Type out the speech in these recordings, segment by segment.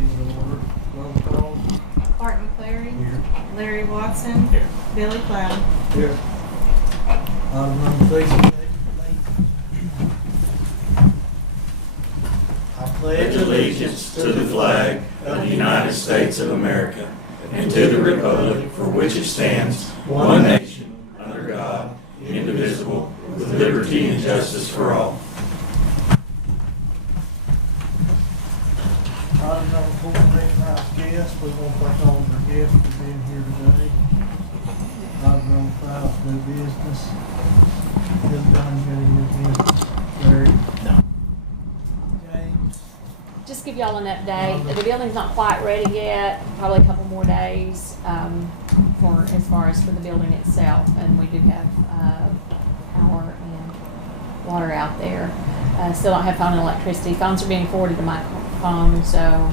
meeting to order. Roll call. Barton Clary. Here. Larry Watson. Here. Billy Cloud. Here. Item number 6. I Pledge allegiance to the flag of the United States of America and to the republic for which it stands, one nation, under God, indivisible, with liberty and justice for all. Item number 4, recognize guests. We want to thank all of our guests for being here today. Item number 5, new business. This time, any new business? Larry? No. James? Just give y'all an update. The building's not quite ready yet, probably a couple more days for as far as for the building itself. And we do have power and water out there. Still don't have phone and electricity. Phones are being forwarded to my phone, so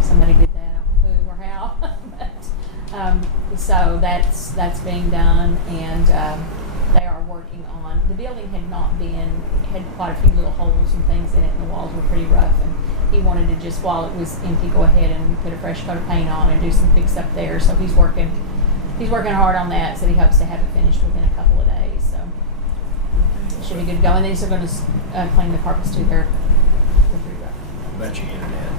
somebody did that. I don't know who or how. But, so that's being done, and they are working on. The building had quite a few little holes and things in it, and the walls were pretty rough. And he wanted to just, while it was empty, go ahead and put a fresh coat of paint on and do some fix up there. So he's working hard on that. So he hopes to have it finished within a couple of days. So it should be good to go. And then he's going to clean the carpets too. They're pretty rough. What about your internet?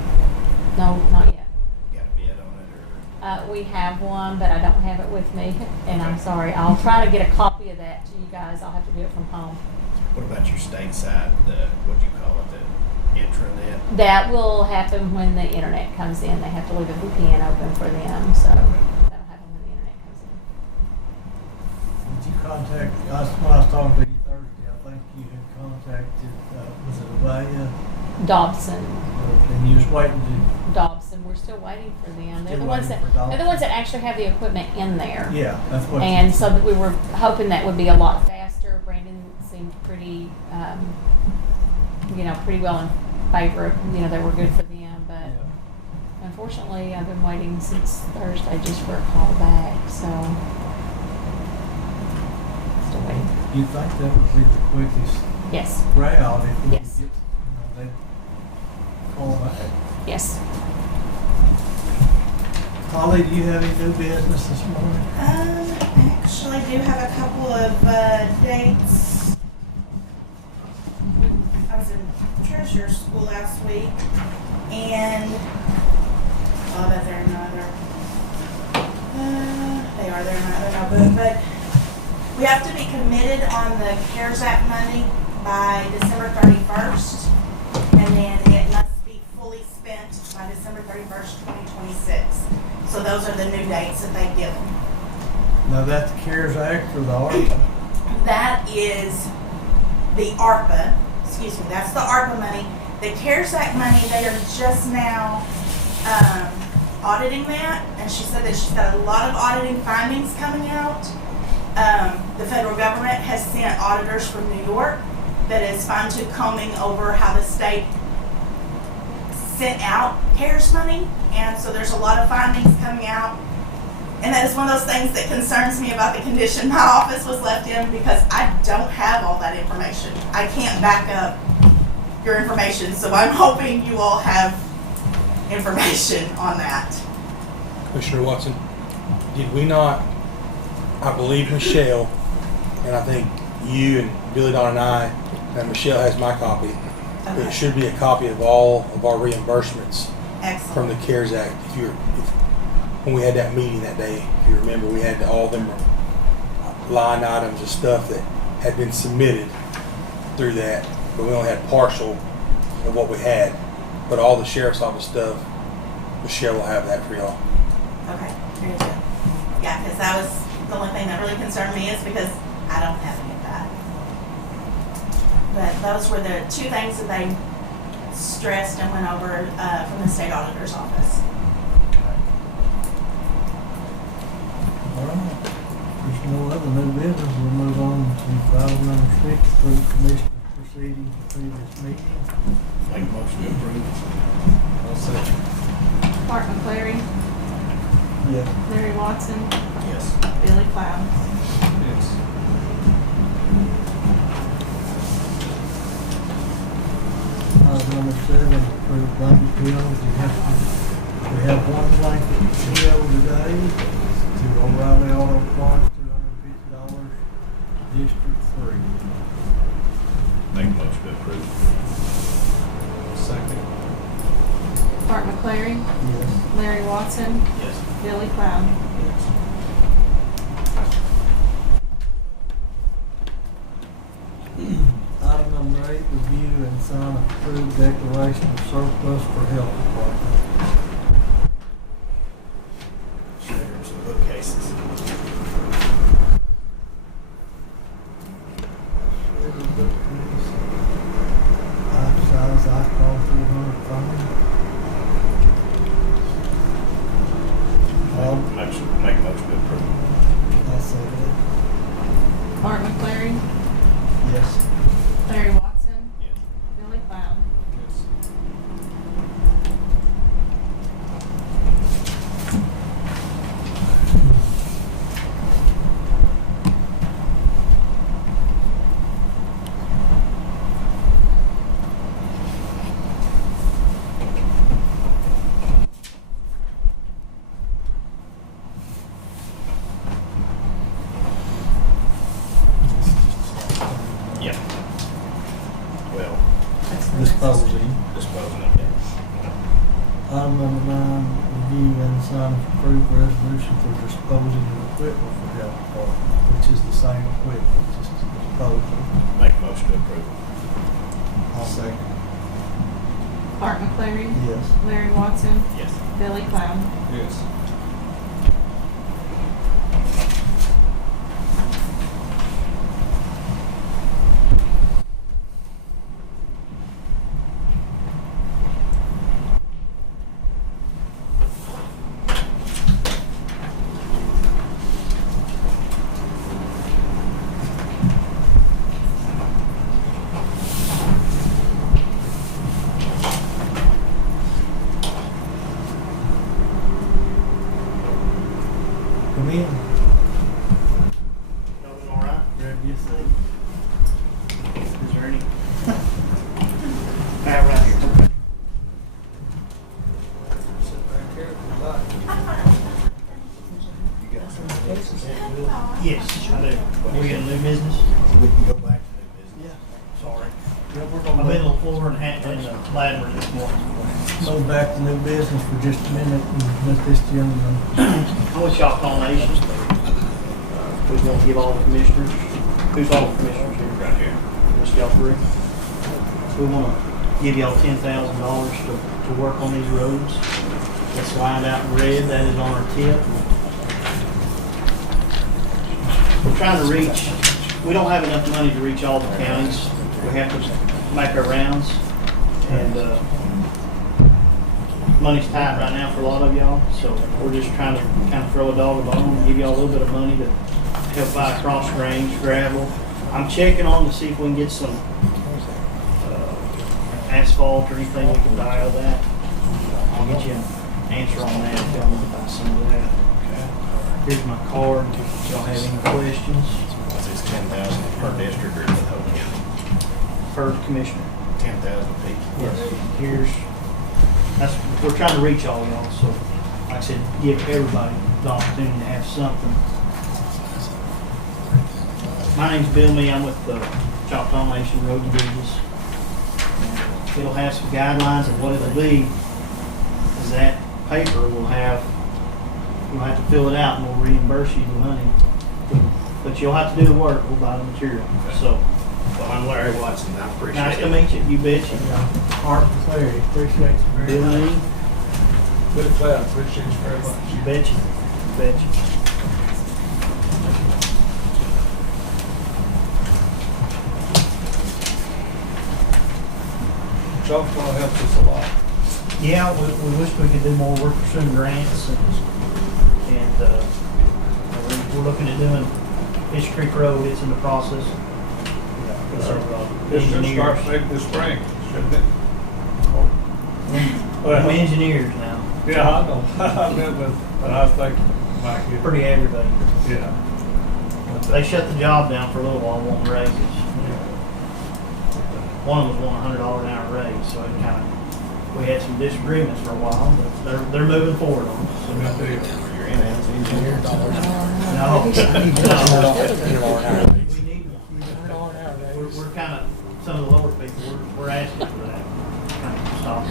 No, not yet. Got a bid on it? We have one, but I don't have it with me, and I'm sorry. I'll try to get a copy of that to you guys. I'll have to do it from home. What about your stateside, what you call it, the intranet? That will happen when the internet comes in. They have to leave a VPN open for them, so that'll happen when the internet comes in. Did you contact, when I was talking to you Thursday, I think you had contacted, was it Avaya? Dobson. And you was waiting to, Dobson. We're still waiting for them. They're Still the ones waiting for they're the ones that actually have the equipment in there. yeah, that's what. And so that we were hoping that would be a lot faster. Brandon seemed pretty, pretty well in favor of, they were good for them. But Yeah. unfortunately, I've been waiting since Thursday just for a call back. So still waiting. You think that would be the quickest Yes. route if we Yes. could get, they'd call back? Yes. Holly, do you have any new business this morning? Actually, I do have a couple of dates. I was in treasurer's school last week, and I bet they're not there. They are. They're not. They're not. But we have to be committed on the CARES Act money by December 31st, and then it must be fully spent by December 31st, 2026. So those are the new dates that they've given. Now that's the CARES Act or the ARPA? That is the ARPA, that's the ARPA money. The CARES Act money, they are just now auditing that, and she said that she's got a lot of auditing findings coming out. The federal government has sent auditors from New York that is fine-tooth combing over how the state sent out CARES money, and so there's a lot of findings coming out. And that is one of those things that concerns me about the condition my office was left in, because I don't have all that information. I can't back up your information, so I'm hoping you all have information on that. Commissioner Watson, did we not, I believe Michelle, and I think you and Billy Don and I, and Michelle has my copy, but it should be a copy of all of our reimbursements Excellent. from the CARES Act. When we had that meeting that day, if you remember, we had all them line items of stuff that had been submitted through that, but we only had partial of what we had. But all the sheriff's office stuff, Michelle will have that for y'all. Okay, very good. Yeah, because that was the only thing that really concerned me, is because I don't have any of that. But those were the two things that they stressed and went over from the state auditor's office. All right. There's no other new business. We'll move on to item number 6, approve commissioner proceeding to previous meeting. Make a motion to approve. I'll second. Barton Clary. Yeah. Larry Watson. Yes. Billy Cloud. Yes. Item number 7, approve blanket bills. You have to We have one blanket PO today to O'Reilly Auto Parts, $250, District 3. Make a motion to approve. Second. Art McClary, Yes. Larry Watson, Yes. Billy Cloud. Item number 8, review and sign approved declaration of surplus for health department. There's the bookcases. Life size icon 400 phone. Make a motion to approve. I'll say that. Art McClary, Yes. Larry Watson, Yes. Billy Cloud. Yep. Well, Disposing. disposing of that. Item number 9, review and sign approved resolution for disposing of equipment for health department, which is the same equipment, just disposal. Make a motion to approve. I'll second. Art McClary, Yes. Larry Watson, Yes. Billy Cloud. Yes. Come in. Nothing all right? Grab your seat. Is there any? Right here. Okay. Sit back here if you like. Yes, I do. We got a new business? We can go back to new business. Yeah. Sorry. Yeah, we're I've gonna been on the floor and Ladner this morning. move back to new business for just a minute and let this gentleman. I want y'all call Nation. We want to give all the commissioners, who's all the commissioners here? Right here. Just y'all three. We want to give y'all $10,000 to work on these roads. That's lined out in red, that is on our tip. We're trying to reach, we don't have enough money to reach all the counties. We have to make our rounds. And money's tight right now for a lot of y'all, so we're just trying to kind of throw a dog a bone and give y'all a little bit of money to help buy cross range, gravel. I'm checking on to see if we can get some asphalt or anything we can buy out of that. I'll get you an answer on that if y'all want to buy some of that. Here's my card, if y'all have any questions. Is this 10,000 per district or the whole county? Per commissioner. 10,000 apiece. Yes, we're trying to reach all y'all, so like I said, give everybody the opportunity to have something. My name's Bill Mee, I'm with the Choctaw Nation Road and Bridges. And it'll have some guidelines of what it'll be, is that paper will have, you'll have to fill it out and we'll reimburse you the money. But you'll have to do the work, we'll buy the material, so. Well, I'm Larry Watson. I appreciate Nice it. to meet you, you betcha. Art Clarity, appreciate you very Bill much. Mee, Billy Cloud, appreciate you very much. you betcha, you betcha. Choctaw helps us a lot. Yeah, we wish we could do more. We're pursuing grants and we're looking at doing Fish Creek Road. It's in the process. This should start Engineers. maybe this spring, shouldn't it? We're engineers now. Yeah, I know, I know, but I think might get, Pretty aggravating. yeah. They shut the job down for a little while, wanting raises. One of them was wanting $100 an hour raise, so it kind of We had some disagreements for a while, but they're moving forward on it. So You're in as engineer. no, we need more. We're kind of, some of the lower people, we're asking for that kind of stop.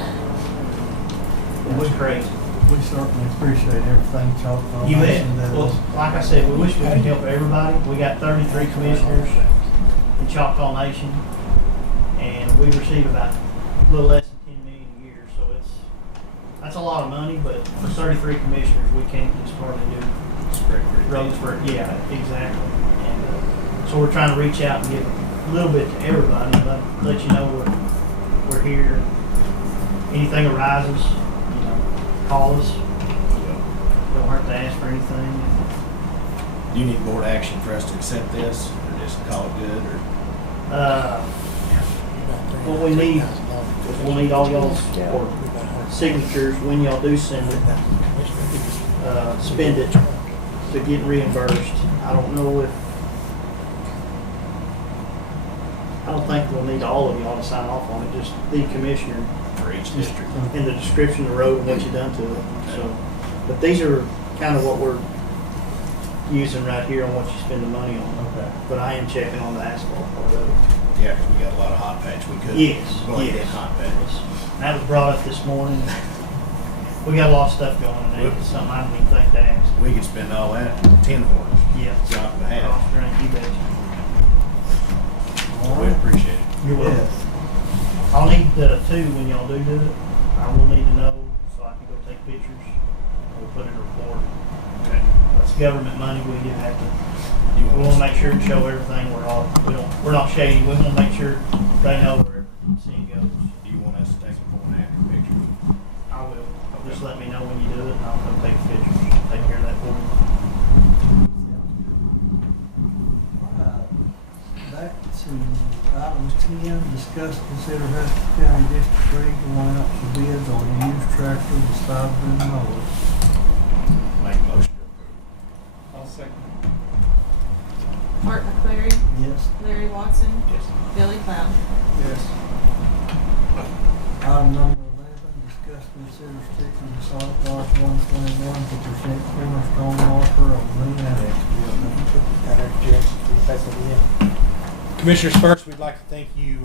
It was crazy. We certainly appreciate everything Choctaw You bet. Nation does. Well, like I said, we wish we could help everybody. We got 33 commissioners in Choctaw Nation, and we receive about a little less than 10 million a year. So that's a lot of money, but for 33 commissioners, we can't just hardly do roads for, yeah, exactly. And so we're trying to reach out and give a little bit to everybody, and let you know we're here. Anything arises, call us. Don't hurt to ask for anything. Do you need board action for us to accept this, or just call it good, or? What we need, we'll need all y'all's signatures when y'all do send it, spend it to get reimbursed. I don't think we'll need all of y'all to sign off on it, just the commissioner For each district. and the description of the road and what you done to it. So, but these are kind of what we're using right here on what you spend the money on. Okay. But I am checking on the asphalt part of it. Yeah, 'cause we got a lot of hot patch. We could. Yes, Go ahead yes. and hot patch. That was brought up this morning. We got a lot of stuff going on there. It's something I didn't even think to ask. We could spend all that on 10 horns. Yeah. Drop and a half. Off drink, you betcha. We appreciate it. You're welcome. Yes. I'll need the two when y'all do it. I will need to know so I can go take pictures. We'll put it in a report. Okay. That's government money. We do have to. You We want us- to make sure to show everything. We're not shady. We want to make sure they know where everything goes. Do you want us to take a before and after picture? I will. Just let me know when you do it, and I'll come take pictures. Take care of that for you. Back to item 10, discuss, consider Haskell County District 3 going out for bids on a used tractor with side boom mower. Make a motion to approve. I'll second. Art McCleary, Yes. Larry Watson, Yes. Billy Cloud. Yes. Item number 11, discuss, consider sticking to solid block 121 to present cornerstone offer on the annex building. Commissioners, first, we'd like to thank you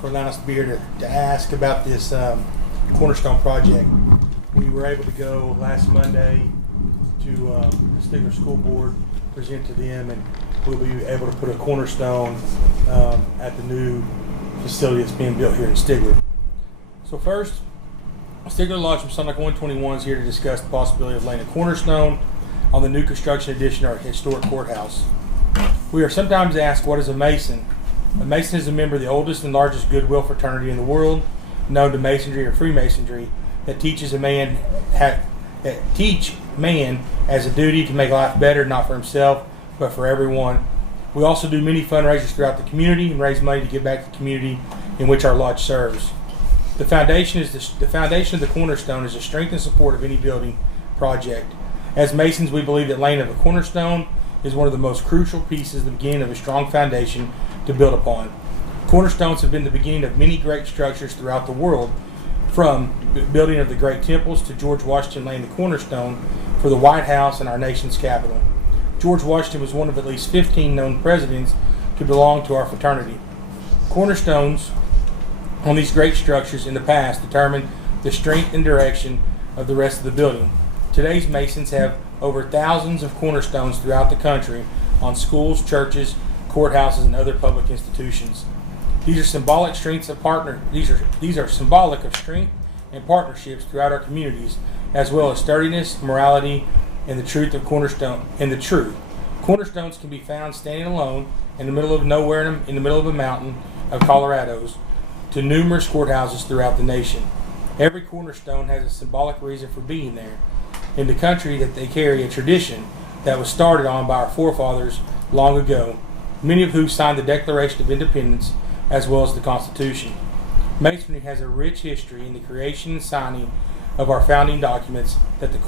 for allowing us to be here to ask about this Cornerstone project. We were able to go last Monday to the Stigler School Board, present to them, and we'll be able to put a cornerstone at the new facility that's being built here in Stigler. So first, Stigler Lodge from Sonic 121 is here to discuss the possibility of laying a cornerstone on the new construction addition to our historic courthouse. We are sometimes asked, what is a Mason? A Mason is a member of the oldest and largest goodwill fraternity in the world, known to Masonry or Freemasonry, that teach man as a duty to make life better, not for himself, but for everyone. We also do many fundraisers throughout the community and raise money to give back to the community in which our lodge serves. The foundation of the cornerstone is the strength and support of any building project. As Masons, we believe that laying of a cornerstone is one of the most crucial pieces, the beginning of a strong foundation to build upon. Cornerstones have been the beginning of many great structures throughout the world, from building of the great temples to George Washington laying the cornerstone for the White House and our nation's capital. George Washington was one of at least 15 known presidents to belong to our fraternity. Cornerstones on these great structures in the past determined the strength and direction of the rest of the building. Today's Masons have over thousands of cornerstones throughout the country on schools, churches, courthouses, and other public institutions. These are symbolic strengths of These are symbolic of strength and partnerships throughout our communities, as well as sturdiness, morality, and the truth of cornerstone. And the truth, cornerstones can be found standing alone in the middle of nowhere, in the middle of a mountain of Colorado's, to numerous courthouses throughout the nation. Every cornerstone has a symbolic reason for being there. In the country, that they carry a tradition that was started on by our forefathers long ago, many of whom signed the Declaration of Independence as well as the Constitution. Masonry has a rich history in the creation and signing of our founding documents that the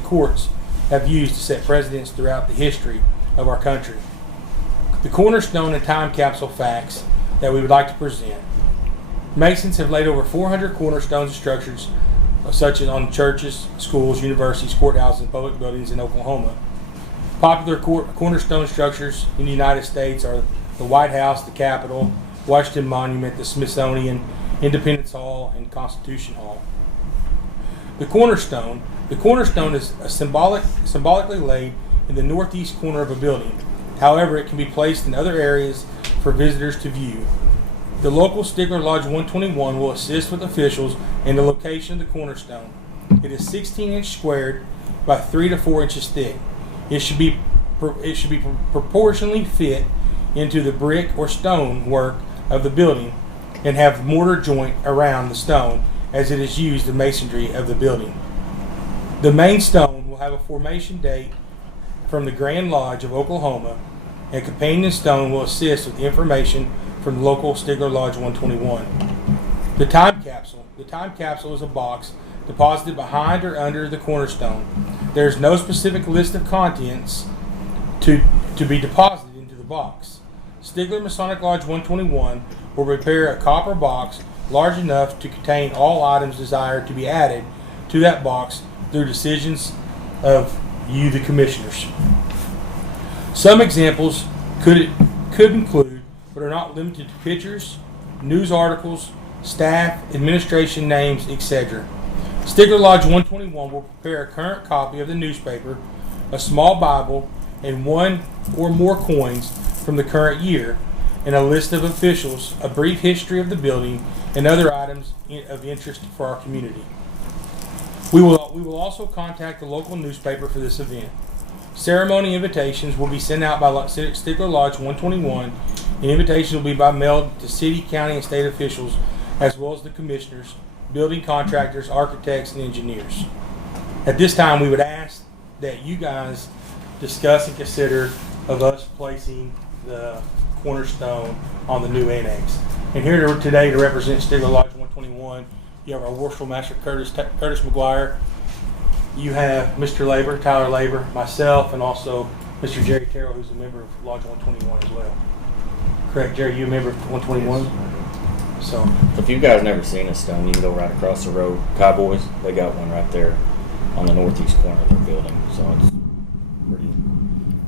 courts have used to set precedents throughout the history of our country. The cornerstone and time capsule facts that we would like to present. Masons have laid over 400 cornerstones of structures, such as on churches, schools, universities, courthouses, and public buildings in Oklahoma. Popular cornerstone structures in the United States are the White House, the Capitol, Washington Monument, the Smithsonian, Independence Hall, and Constitution Hall. The cornerstone is symbolically laid in the northeast corner of a building. However, it can be placed in other areas for visitors to view. The local Stigler Lodge 121 will assist with officials in the location of the cornerstone. It is 16-inch squared by 3 to 4 inches thick. It should be proportionally fit into the brick or stone work of the building and have mortar joint around the stone as it is used in masonry of the building. The main stone will have a formation date from the Grand Lodge of Oklahoma, and companion stone will assist with the information from the local Stigler Lodge 121. The time capsule is a box deposited behind or under the cornerstone. There is no specific list of contents to be deposited into the box. Stigler Masonic Lodge 121 will prepare a copper box large enough to contain all items desired to be added to that box through decisions of you, the commissioners. Some examples could include, but are not limited to, pictures, news articles, staff, administration names, etc. Stigler Lodge 121 will prepare a current copy of the newspaper, a small Bible, and one or more coins from the current year, and a list of officials, a brief history of the building, and other items of interest for our community. We will also contact the local newspaper for this event. Ceremony invitations will be sent out by Stigler Lodge 121, and invitations will be by mail to city, county, and state officials, as well as the commissioners, building contractors, architects, and engineers. At this time, we would ask that you guys discuss and consider of us placing the cornerstone on the new annex. And here today to represent Stigler Lodge 121, you have our Worshipful Master Curtis McGuire. You have Mr. Labor, Tyler Labor, myself, and also Mr. Jerry Terrell, who's a member of Lodge 121 as well. Correct, Jerry, you a member of 121? Yes. So If you guys never seen a stone, you can go right across the road. Cowboys, they got one right there on the northeast corner of their building. So it's pretty,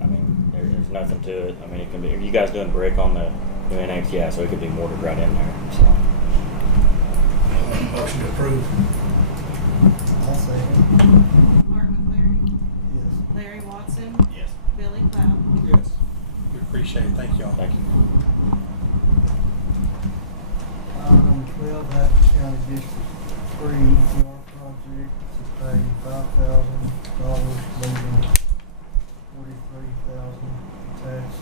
I mean, there's nothing to it. I mean, it can be, are you guys doing brick on the new annex? Yeah, so it could be mortared right in there. So. motion to approve. I'll second. Art McCleary, Yes. Larry Watson, Yes. Billy Cloud. Yes. We appreciate it. Thank y'all. Thank you. Item 12, Haskell County District 3 ETR project to pay $5,000, leaving $43,000 attached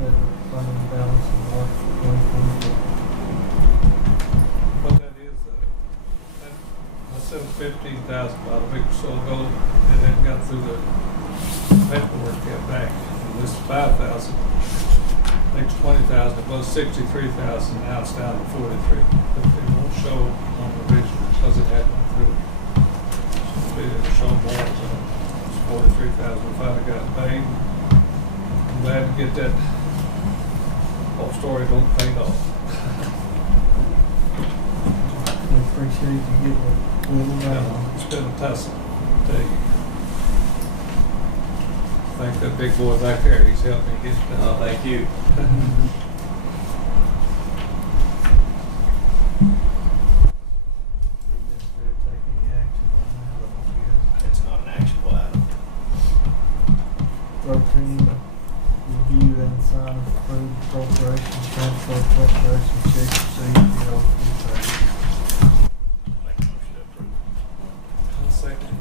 levy funding balance in March 2024. What that is, I said $15,000 big so gold, and then got through the paperwork, got back, and this is $5,000. Next $20,000, it was $63,000, now it's down to $43,000. But it won't show on the vision because it hadn't through. So it'll show more, so it's $43,000. We finally got it paid. I'm glad to get that whole story paid off. We appreciate you getting it moving around. It's been a tussle, I tell you. Thank that big boy back there, he's helped me get it done. Oh, thank you. Necessary to take any action on that, I don't guess. It's not an actionable item. 13, review and sign approved appropriation, transfer appropriation check received, bill to be paid. Make a motion to approve. I'll second.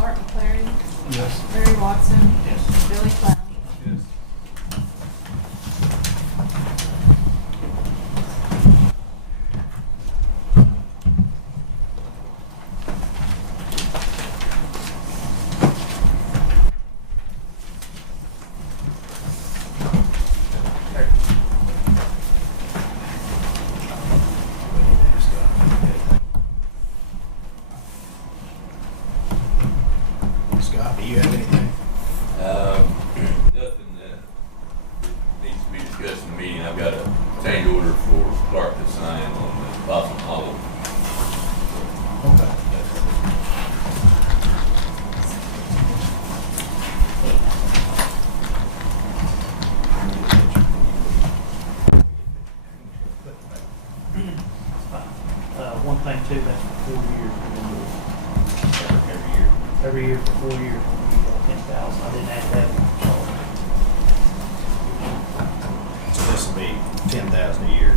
Art McCleary, Yes. Larry Watson, Yes. Billy Cloud. Yes. Scott, do you have anything? Nothing that needs to be discussed in the meeting. I've got a change order for Clark to sign on the Buffalo Hollow. Okay. One thing too, that's for 4 years. Every year. Every year for 4 years, we got 10,000. I didn't add that. So this will be 10,000 a year.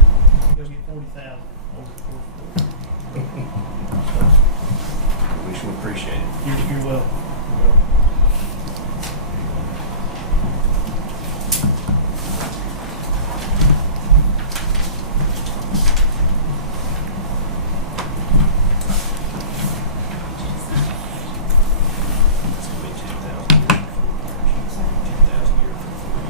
You'll get 40,000 over the course of 4 years. We should appreciate it. You're welcome. It's gonna be 10,000 a year for 4 years. 10,000 a year for 4 years.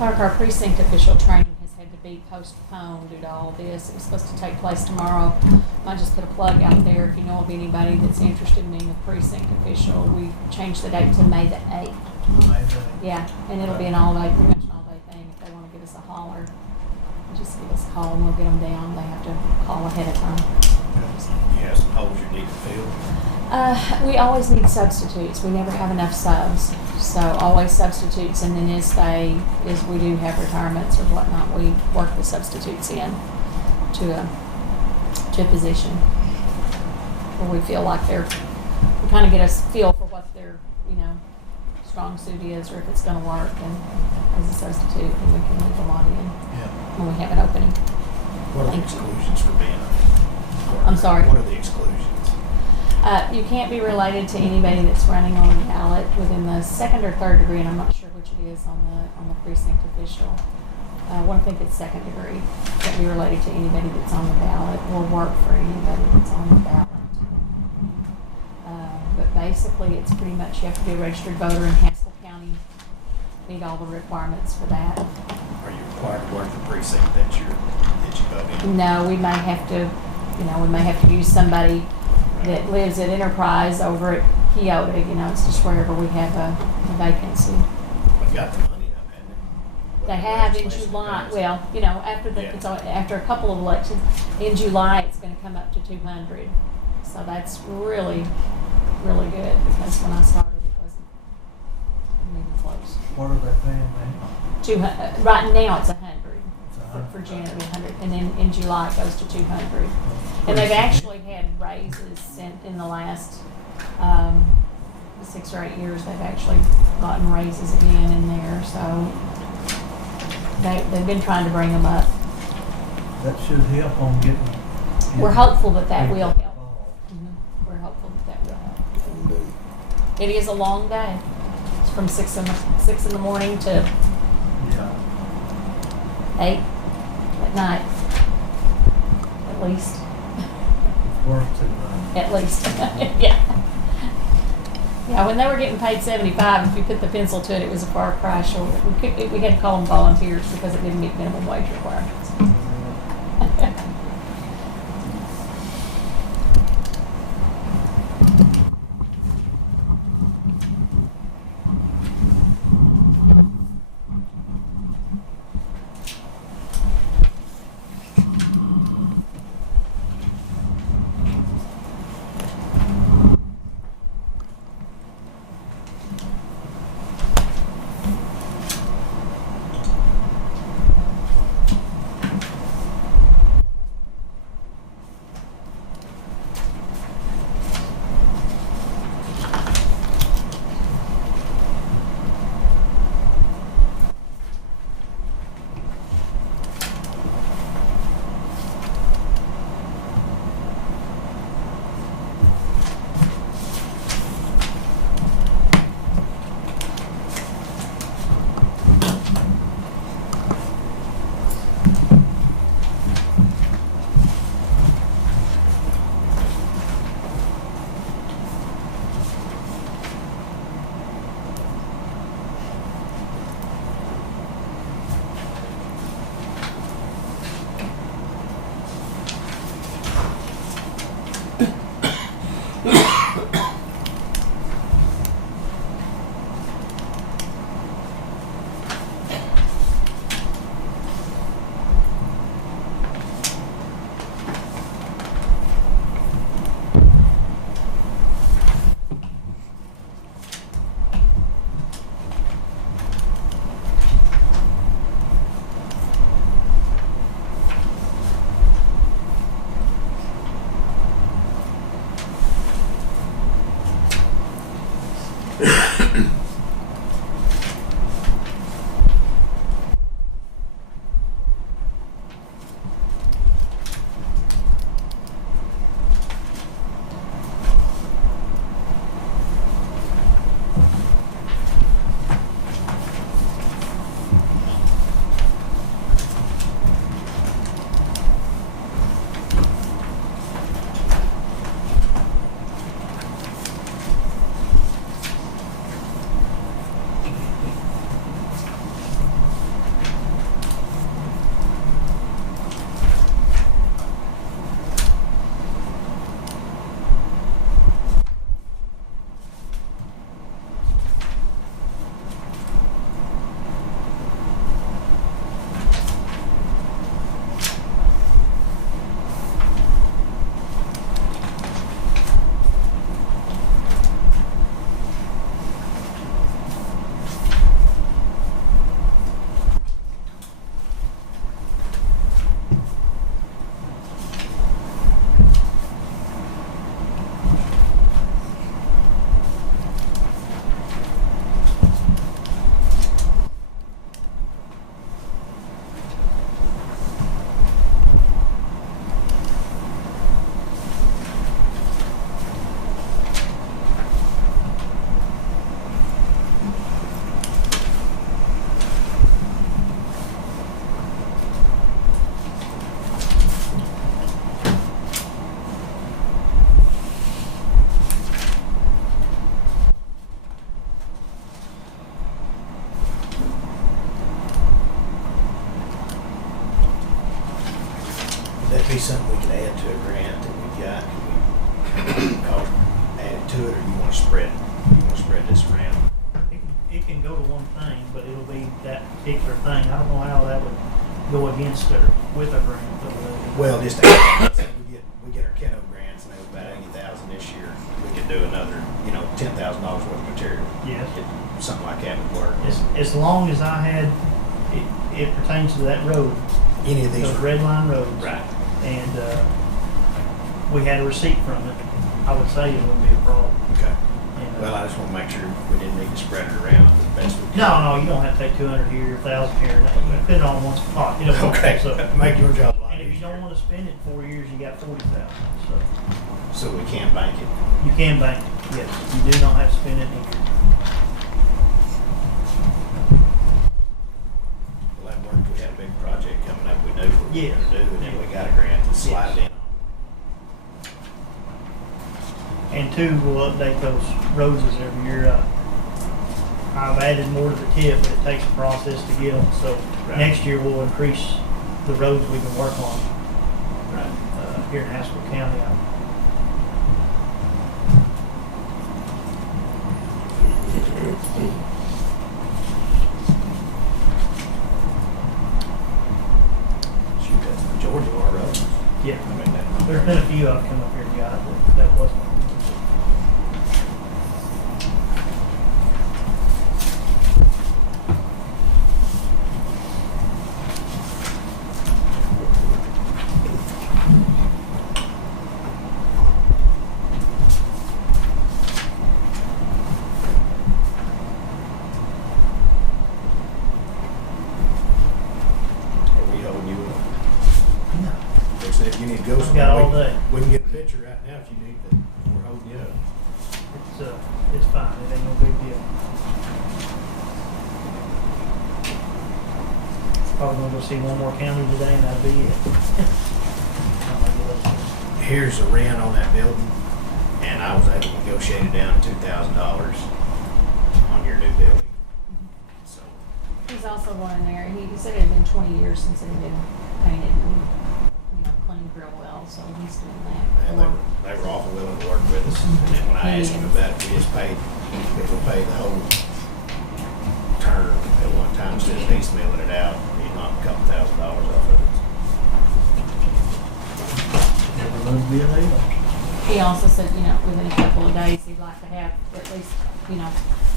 Clark, our precinct official training has had to be postponed due to all this. It was supposed to take place tomorrow. I just put a plug out there if you know of anybody that's interested in being a precinct official. We changed the date to May the 8th. Yeah, and it'll be an all-day, pretty much an all-day thing. If they want to give us a holler, just give us a call and we'll get them down. They have to call ahead of time. You have some holes you need to fill. We always need substitutes. We never have enough subs. So always substitutes, and then as we do have retirements or whatnot, we work the substitutes in to to a position where we feel like we kind of get a feel for what their, strong suit is, or if it's going to work, and as a substitute, and we can move them on in Yeah. when we have an opening. What are the exclusions for being I'm sorry? What are the exclusions? You can't be related to anybody that's running on the ballot within the second or third degree, and I'm not sure which it is on the precinct official. I want to think it's second degree. Can't be related to anybody that's on the ballot or work for anybody that's on the ballot. But basically, it's pretty much you have to be a registered voter in Haskell County, meet all the requirements for that. Are you required to work the precinct that you vote in? No, we may have to use somebody that lives at Enterprise over at Keota. It's just wherever we have a vacancy. We've got the money up, haven't They have in July. Well, after a couple of elections in July, it's going to come up to 200. So that's really, really good, because when I started, it wasn't even close. What are they paying now? 200. Right now, it's 100. It's For Janet, it'll be 100, and then in July it goes to 200. And they've actually had raises in the last 6 or 8 years. They've actually gotten raises again in there, so they've been trying to bring them up. That should help on getting. We're hopeful that will help. involved. We're hopeful that will help. It is a long day. It's from 6 in the morning to Yeah. 8 at night, at least. Work to, At least, yeah. Yeah, when they were getting paid 75, if you put the pencil to it, it was a far cry short. We had to call them volunteers because it didn't meet minimum wage requirements. that be something we can add to a grant that we've got? Can we add it to it, or you want to spread this around? It can go to one thing, but it'll be that particular thing. I don't know how that would go against or with a grant. Well, just add, say we get our Keno grants, and they was about 80,000 this year. We could do another, $10,000 worth of material. Yes. Something like that would work. As long as I had, it pertains to that road, Any of these those red line roads. Right. And we had a receipt from it. I would say it wouldn't be a problem. Okay. And, Well, I just want to make sure we didn't need to spread it around the best we can. no, you don't have to take 200 here, 1,000 here. Put it on one spot. Okay. So, Make your job and light. if you don't want to spend it 4 years, you got 40,000. So we can't bank it. You can bank it. Yes, you do not have to spend it in here. Well, that worked. We had a big project coming up. We knew what we were Yes. going to do, and then we got a grant to slide it in on. And two, we'll update those roses every year. I've added more to the tip, but it takes a process to get them. So Right. next year we'll increase the roads we can work on Right. here in Haskell County. Shoot, that's the majority of our roads. Yeah, I mean, that. there's been a few I've come up here and got that wasn't. Are we holding you up? No. They said if you need to go I've somewhere, got all day. we can get a picture right now if you need, but we're holding you up. It's fine. It ain't no big deal. Probably gonna go see one more county today, and that'll be it. Here's the rent on that building, and I was able to negotiate it down to $2,000 on your new building. So, He's also going in there, he said it had been 20 years since it had been painted and, cleaned real well, so he's doing and that. they were awful willing to work with us. And then when I asked him about it, we just paid, if we paid the whole term at one time instead of piecemealing it out, he knocked a couple $1,000 off of it. Everyone's being able. He also said, within a couple of days, he'd like to have at least, a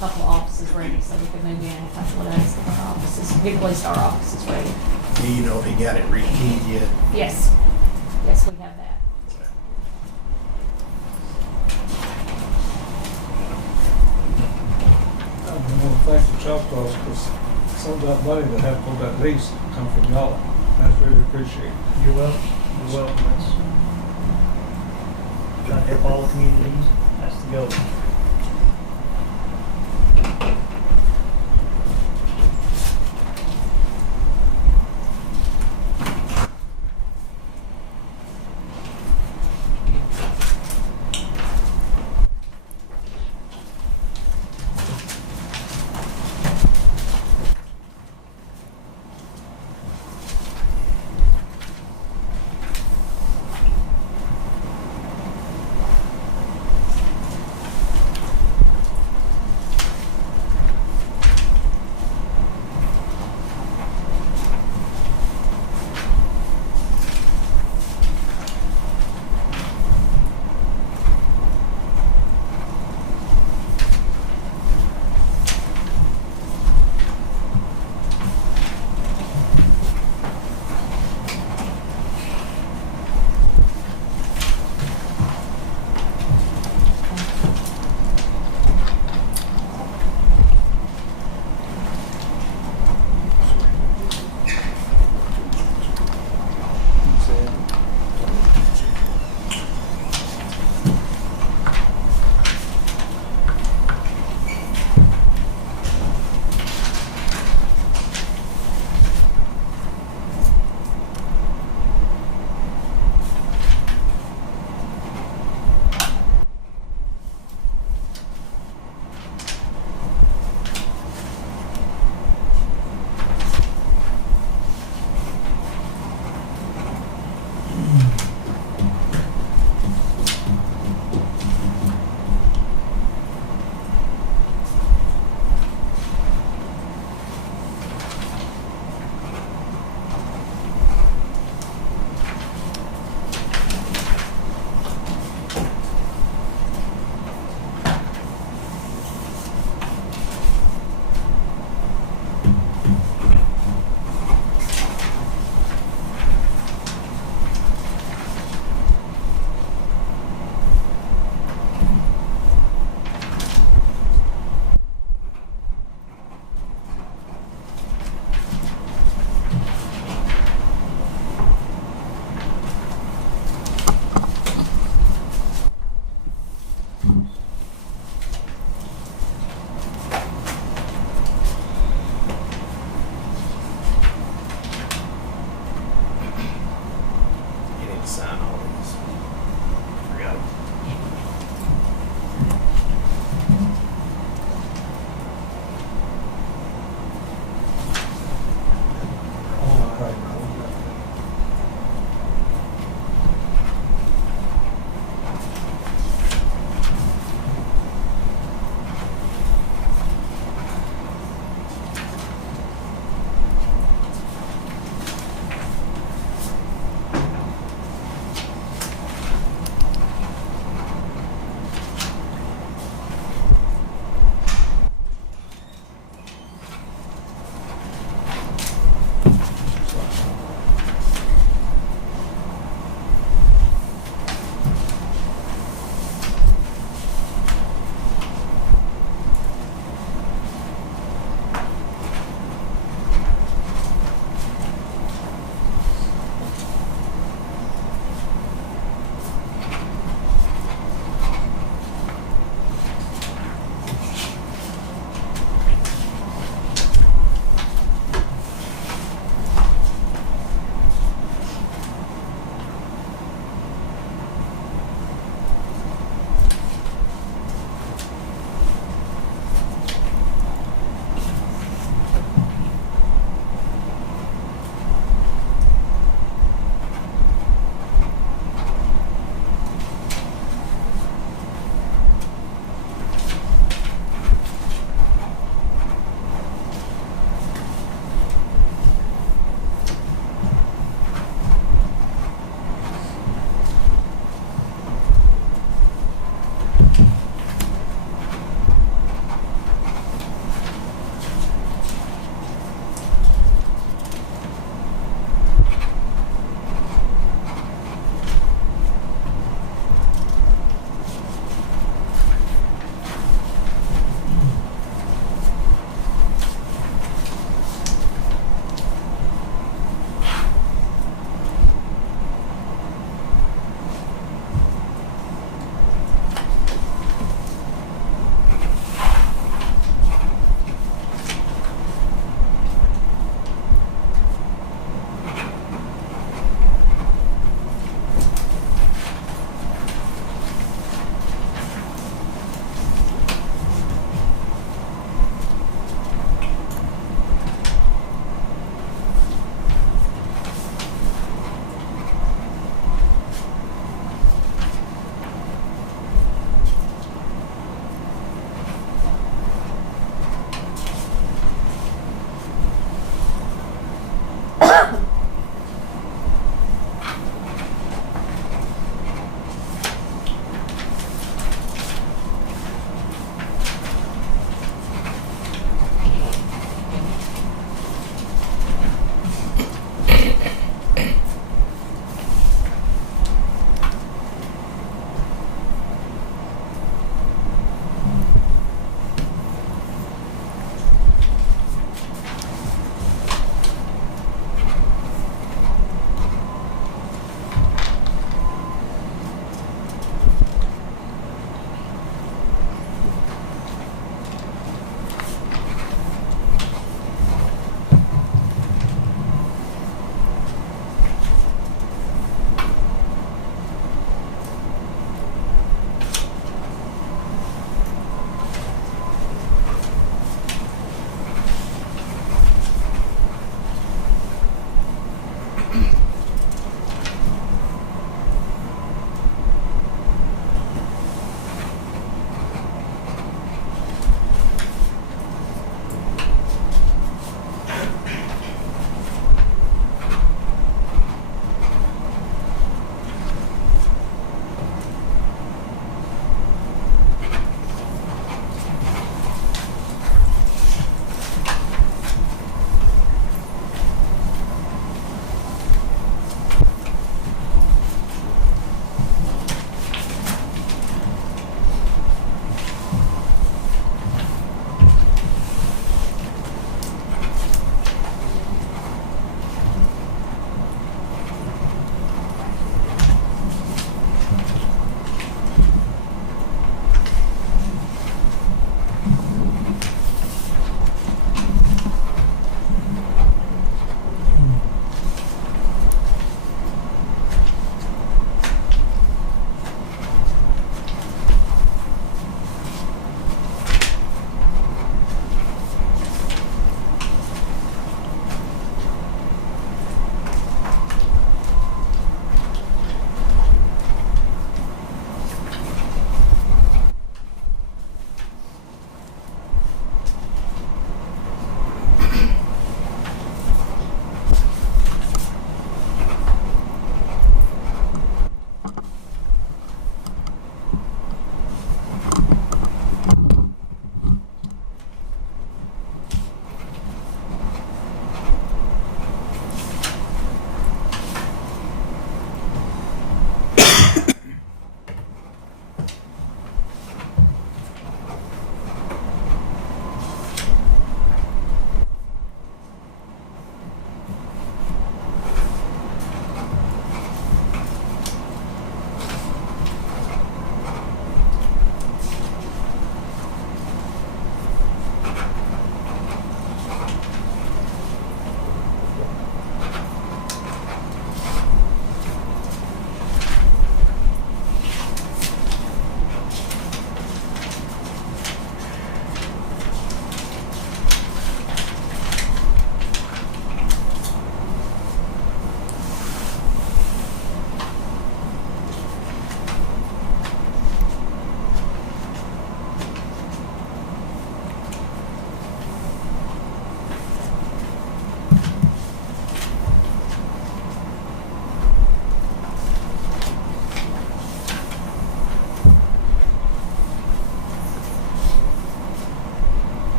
couple of offices ready, so we could move in a couple of days with our offices, get at least our offices ready. Do you know if he got it rekeyed yet? Yes, yes, we have that. I want to thank the Choctaws because some of that money that happened on that lease come from y'all. That's really appreciated. You're welcome. You're welcome. That's trying to help all the communities. That's the goal.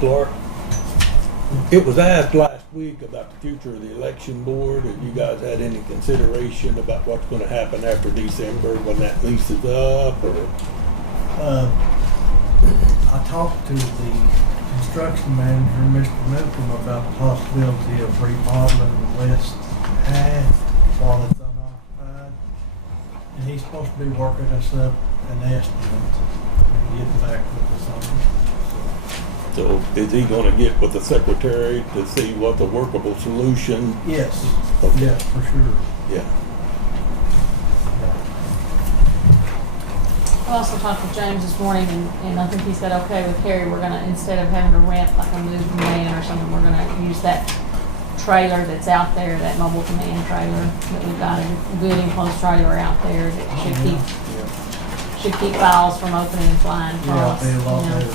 Clark. It was asked last week about the future of the election board. Have you guys had any consideration about what's going to happen after December when that lease is up? Or I talked to the construction manager, Mr. Newcomb, about the possibility of remodeling the west half while it's unoccupied. And he's supposed to be working us up an estimate and get back with us on it. so is he going to get with the secretary to see what's a workable solution? Yes, Okay. yes, for sure. Yeah. I also talked with James this morning, and I think he said, okay, with Harry, we're gonna, instead of having to rent like a moving van or something, we're gonna use that trailer that's out there, that mobile command trailer, that we've got a good enclosed trailer out there that should keep files from opening and flying Yeah, across. be a lot you know. better,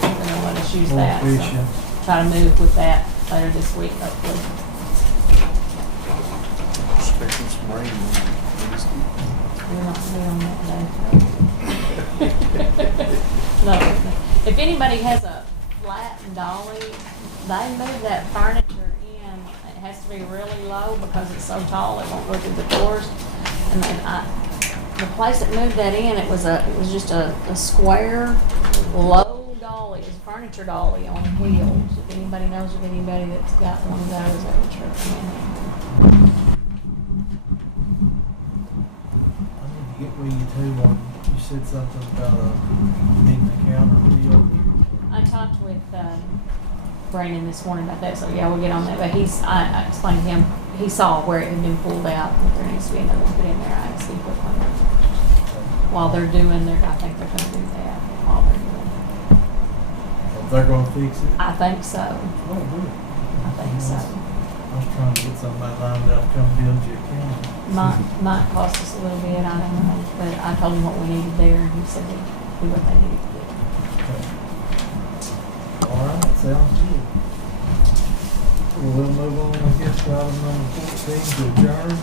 They're gonna let us use more that, efficient. so try to move with that later this week, hopefully. Expecting some rain. We're not gonna be on that day. No. If anybody has a flat dolly, they move that furniture in. It has to be really low because it's so tall, it won't go through the doors. And then the place that moved that in, it was just a square, low dolly. It was a furniture dolly on wheels. If anybody knows of anybody that's got one of those, I would sure recommend it. I need to get with you too on, you said something about needing a counter deal. I talked with Brandon this morning about that, so yeah, we'll get on that. But I explained to him, he saw where it had been pulled out, and if there needs to be another one put in there. I see what one. While they're doing their, I think they're gonna do that while they're doing it. If they're gonna fix it. I think so. Oh, good. I think so. I was trying to get somebody lined up to come build you a counter. Might cost us a little bit, I don't know, but I told him what we needed there, and he said he'd do what they needed to do. All right, sounds good. Well, we'll move on, I guess, to item number 14, to adjourn.